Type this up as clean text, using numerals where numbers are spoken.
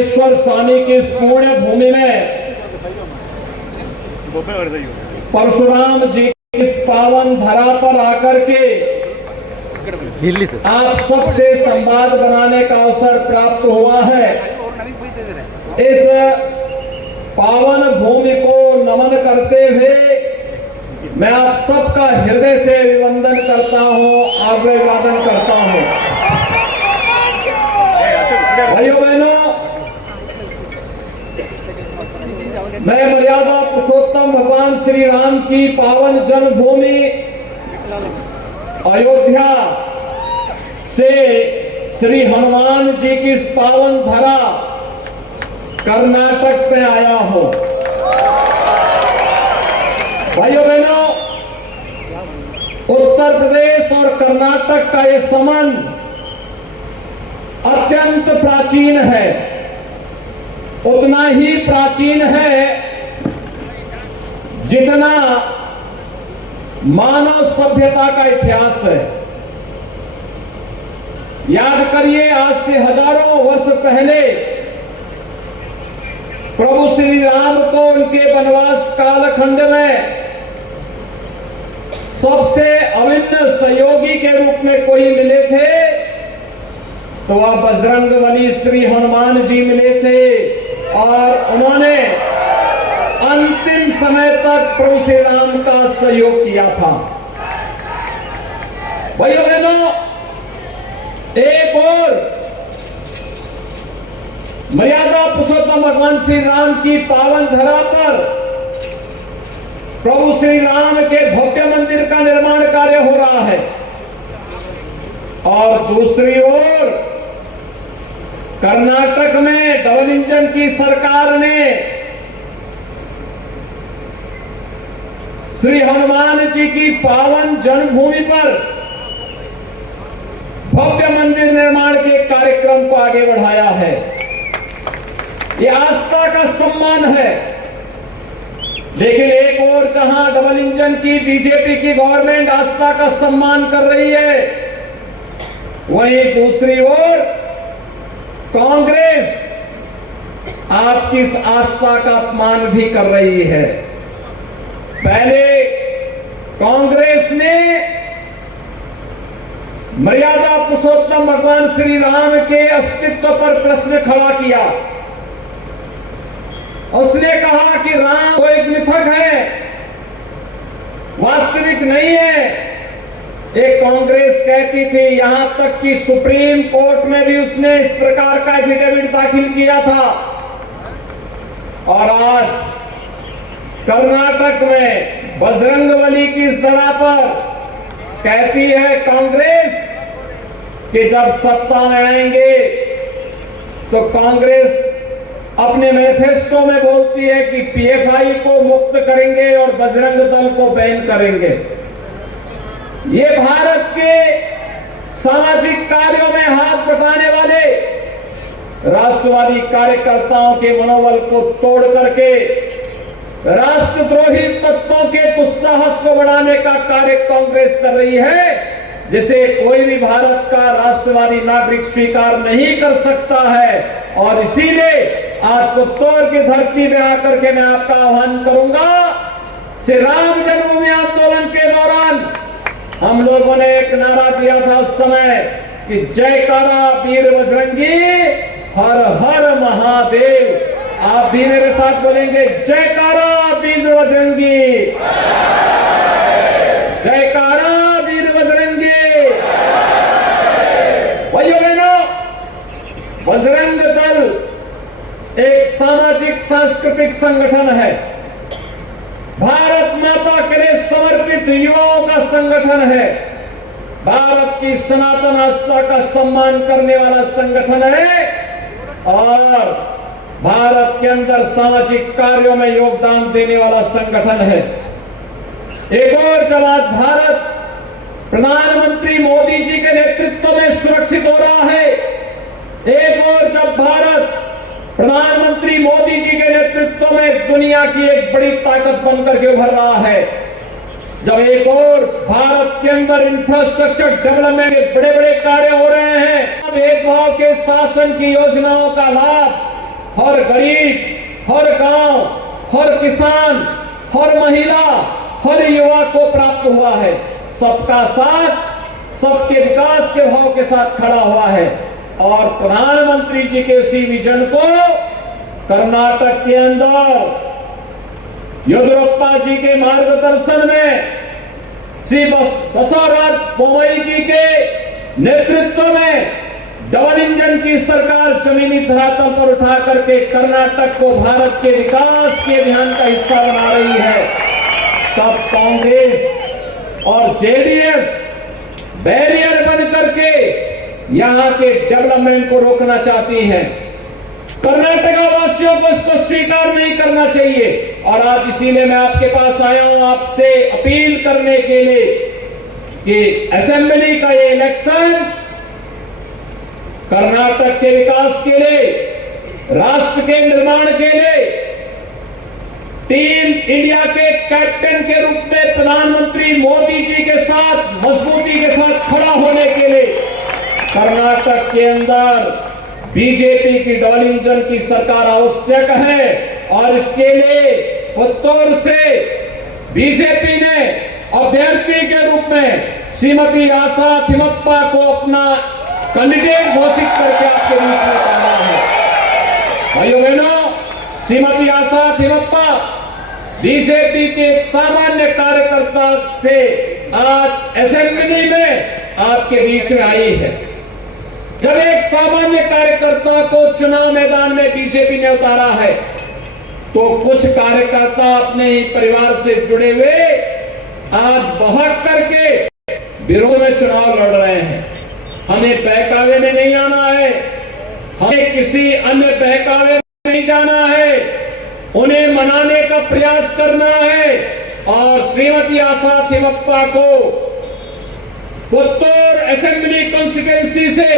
रामेश्वर स्वामी की इस पुण्य भूमि में परशुराम जी की इस पावन धरा पर आकर के आप सबसे संवाद बनाने का अवसर प्राप्त हुआ है। इस पावन भूमि को नमन करते हुए मैं आप सबका हृदय से अभिवंदन करता हूं, अभिवादन करता हूं। भाइयों बहनों, मैं मर्यादा पुरुषोत्तम भगवान श्री राम की पावन जन्मभूमि अयोध्या से श्री हनुमान जी की इस पावन धरा कर्नाटक में आया हूं। भाइयों बहनों, उत्तर प्रदेश और कर्नाटक का यह संबंध अत्यंत प्राचीन है। उतना ही प्राचीन है जितना मानव सभ्यता का इतिहास है। याद करिए, आज से हजारों वर्ष पहले प्रभु श्री राम को उनके वनवास कालखंड में सबसे अभिन्न सहयोगी के रूप में कोई मिले थे तो वह बजरंगबली श्री हनुमान जी मिले थे, और उन्होंने अंतिम समय तक प्रभु श्री राम का सहयोग किया था। भाइयों बहनों, एक और मर्यादा पुरुषोत्तम भगवान श्री राम की पावन धरा पर प्रभु श्री राम के भव्य मंदिर का निर्माण कार्य हो रहा है, और दूसरी ओर कर्नाटक में डबल इंजन की सरकार ने श्री हनुमान जी की पावन जन्मभूमि पर भव्य मंदिर निर्माण के कार्यक्रम को आगे बढ़ाया है। यह आस्था का सम्मान है। लेकिन एक और जहां डबल इंजन की बीजेपी की गवर्नमेंट आस्था का सम्मान कर रही है, वहीं दूसरी ओर कांग्रेस आपकी इस आस्था का अपमान भी कर रही है। पहले कांग्रेस ने मर्यादा पुरुषोत्तम भगवान श्री राम के अस्तित्व पर प्रश्न खड़ा किया। उसने कहा कि राम वो एक मिथक है, वास्तविक नहीं है। एक कांग्रेस कहती थी, यहां तक कि सुप्रीम कोर्ट में भी उसने इस प्रकार का एफिडेविट दाखिल किया था। और आज कर्नाटक में बजरंगबली की इस धरा पर कहती है कांग्रेस कि जब सत्ता में आएंगे तो कांग्रेस अपने मैनिफेस्टो में बोलती है कि पीएफआई को मुक्त करेंगे और बजरंग दल को बैन करेंगे। ये भारत के सामाजिक कार्यों में हाथ बटाने वाले राष्ट्रवादी कार्यकर्ताओं के मनोबल को तोड़ करके राष्ट्रद्रोही तत्वों के दुस्साहस को बढ़ाने का कार्य कांग्रेस कर रही है, जिसे कोई भी भारत का राष्ट्रवादी नागरिक स्वीकार नहीं कर सकता है। और इसीलिए आज पुत्तौर की धरती में आकर के मैं आपका आह्वान करूंगा, श्री राम जन्मभूमि आंदोलन के दौरान हम लोगों ने एक नारा दिया था उस समय कि जयकारा वीर बजरंगी, हर हर महादेव। आप भी मेरे साथ बोलेंगे, जयकारा वीर बजरंगी, जयकारा वीर बजरंगी। भाइयों बहनों, बजरंग दल एक सामाजिक सांस्कृतिक संगठन है, भारत माता के लिए समर्पित युवाओं का संगठन है, भारत की सनातन आस्था का सम्मान करने वाला संगठन है, और भारत के अंदर सामाजिक कार्यों में योगदान देने वाला संगठन है। एक और जब आज भारत प्रधानमंत्री मोदी जी के नेतृत्व में सुरक्षित हो रहा है, एक और जब भारत प्रधानमंत्री मोदी जी के नेतृत्व में दुनिया की एक बड़ी ताकत बनकर के उभर रहा है, जब एक और भारत के अंदर इंफ्रास्ट्रक्चर डेवलपमेंट के बड़े बड़े कार्य हो रहे हैं, भेदभाव के शासन की योजनाओं का लाभ हर गरीब, हर गांव, हर किसान, हर महिला, हर युवा को प्राप्त हुआ है। सबका साथ, सबके विकास के भाव के साथ खड़ा हुआ है और प्रधानमंत्री जी के उसी विजन को कर्नाटक के अंदर येदियुरप्पा जी के मार्गदर्शन में श्री बसवराज बोम्मई जी के नेतृत्व में डबल इंजन की सरकार जमीनी धरातल पर उठा करके कर्नाटक को भारत के विकास के अभियान का हिस्सा बना रही है। तब कांग्रेस और जेडीएस बैरियर बन करके यहां के डेवलपमेंट को रोकना चाहती है। कर्नाटका वासियों को इसको स्वीकार नहीं करना चाहिए और आज इसीलिए मैं आपके पास आया हूं आपसे अपील करने के लिए कि असेंबली का ये इलेक्शन कर्नाटक के विकास के लिए, राष्ट्र के निर्माण के लिए, टीम इंडिया के कैप्टन के रूप में प्रधानमंत्री मोदी जी के साथ मजबूती के साथ खड़ा होने के लिए कर्नाटक के अंदर बीजेपी की डबल इंजन की सरकार आवश्यक है और इसके लिए पुत्तूर से बीजेपी ने अभ्यर्थी के रूप में श्रीमती आशा थिमप्पा को अपना कैंडिडेट घोषित करके आपके बीच में उतारा है। भाइयों बहनों, श्रीमती आशा थिमप्पा बीजेपी के एक सामान्य कार्यकर्ता से आज असेंबली में आपके बीच में आई है। जब एक सामान्य कार्यकर्ता को चुनाव मैदान में बीजेपी ने उतारा है तो कुछ कार्यकर्ता अपने ही परिवार से जुड़े हुए आज बहक करके विरोध में चुनाव लड़ रहे हैं। हमें बहकावे में नहीं आना है, हमें किसी अन्य बहकावे में नहीं जाना है, उन्हें मनाने का प्रयास करना है और श्रीमती आशा थिमप्पा को पुत्तूर असेंबली कॉन्स्टिट्यूएंसी से